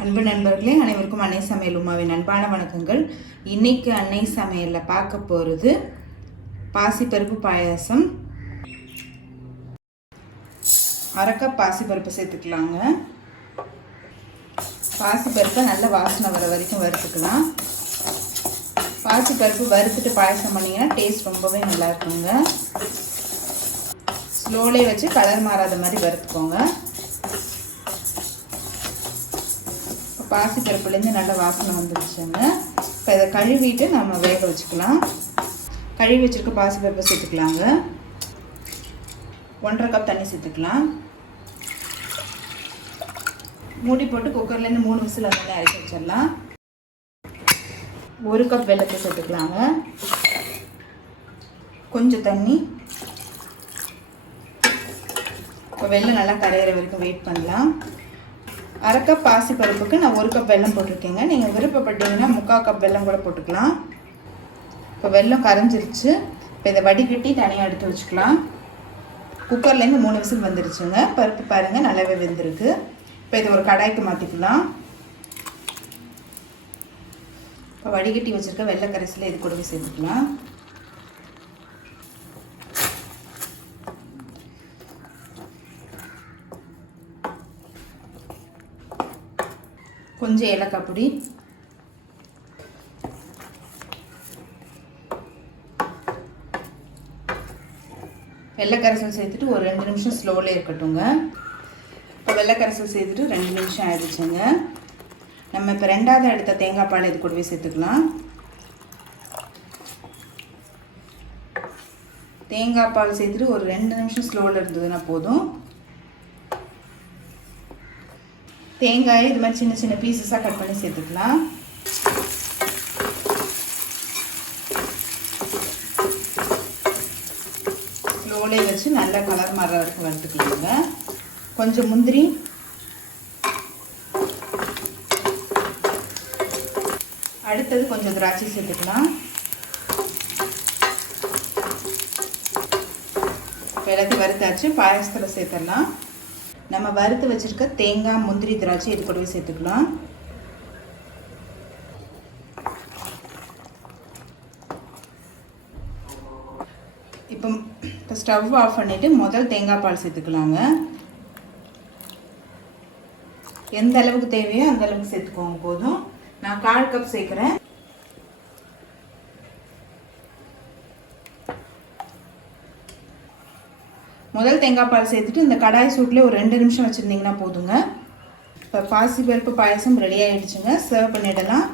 அன்பு நண்பர்களே, அனைவருக்கும் அன்னை சமையல் உமாவின் அன்பான வணக்கங்கள். இன்னைக்கு அன்னை சமையலில் பார்க்க போகிறது பாசிப்பருப்பு பாயாசம். அரை கப் பாசிப்பருப்பு சேர்த்துக்கலாங்க. பாசிப்பருப்பை நல்ல வாசனை வர வரைக்கும் வறுத்துக்கலாம். பாசிப்பருப்பு வறுத்துட்டு பாயாசம் பண்ணிங்கன்னா டேஸ்ட் ரொம்பவே நல்லா இருக்குங்க. ஸ்லோலே வச்சு கலர் மாறாத மாதிரி வறுத்துக்கோங்க. பாசிப்பருப்புலேருந்து நல்ல வாசனை வந்துடுச்சுங்க. இப்போ இதை கழுவிட்டு நம்ம வேக வச்சுக்கலாம். கழுவி வச்சுருக்க பாசிப்பருப்பை சேர்த்துக்கலாங்க. 1.5 கப் தண்ணி சேர்த்துக்கலாம். மூடி போட்டு குக்கர்லேருந்து 3 விசில் வந்தாலே அரைச்சி வச்சிடலாம். 1 கப் வெல்லத்தை சேர்த்துக்கலாங்க. கொஞ்சம் தண்ணி. இப்போ வெல்லம் நல்லா கரையிற வரைக்கும் வெயிட் பண்ணலாம். அரை கப் பாசி பருப்புக்கு நான் 1 கப் வெல்லம் போட்டிருக்கேங்க. நீங்கள் விருப்பப்பட்டீங்கன்னா 3/4 கப் வெல்லம் கூட போட்டுக்கலாம். இப்போ வெல்லம் கரைஞ்சிருச்சு. இப்போ இதை வடிகட்டி தனியாக எடுத்து வச்சுக்கலாம். குக்கர்லேருந்து 3 விசில் வந்துருச்சுங்க. பருப்பு பாருங்கள் நல்லாவே வெந்திருக்கு. இப்போ இதை ஒரு கடாய்க்கு மாற்றிக்கலாம். இப்போ வடிகட்டி வச்சுருக்க வெள்ளை கரைசலை இது கூடவே சேர்த்துக்கலாம். கொஞ்சம் ஏலக்காய் பொடி, வெள்ளைக்கரைசல் சேர்த்துட்டு ஒரு 2 நிமிஷம் ஸ்லோவில் இருக்கட்டுங்க. இப்போ வெள்ளைக்கரைசல் சேர்த்துட்டு 2 நிமிஷம் ஆயிடுச்சுங்க. நம்ம இப்போ 2வது எடுத்த தேங்காய் பால் இது கூடவே சேர்த்துக்கலாம். தேங்காய் பால் சேர்த்துட்டு ஒரு 2 நிமிஷம் ஸ்லோவில் இருந்ததுன்னா போதும். தேங்காயை இது மாதிரி சின்ன சின்ன பீசஸாக கட் பண்ணி சேர்த்துக்கலாம். ஸ்லோலே வச்சு நல்லா கலர் மாற வரைக்கும் வறுத்துக்கலாங்க. கொஞ்சம் முந்திரி, அடுத்தது கொஞ்சம் திராட்சை சேர்த்துக்கலாம். எல்லாத்தையும் வறுத்தாச்சு. பாயாசத்தில் சேர்த்துடலாம். நம்ம வறுத்து வச்சுருக்க தேங்காய், முந்திரி, திராட்சை இது கூடவே சேர்த்துக்கலாம். இப்போ ஸ்டவ் ஆஃப் பண்ணிவிட்டு முதல் தேங்காய் பால் சேர்த்துக்கலாங்க. எந்த அளவுக்கு தேவையோ அந்த அளவுக்கு சேர்த்துக்கோங்க போதும். நான் 1/4 கப் சேர்க்குறேன். முதல் தேங்காய் பால் சேர்த்துட்டு இந்த கடாய் சூட்டில் ஒரு 2 நிமிஷம் வச்சுருந்தீங்கன்னா போதுங்க. இப்போ பாசிப்பருப்பு பாயாசம் ரெடி ஆகிடுச்சுங்க. சர்வ் பண்ணிடலாம்.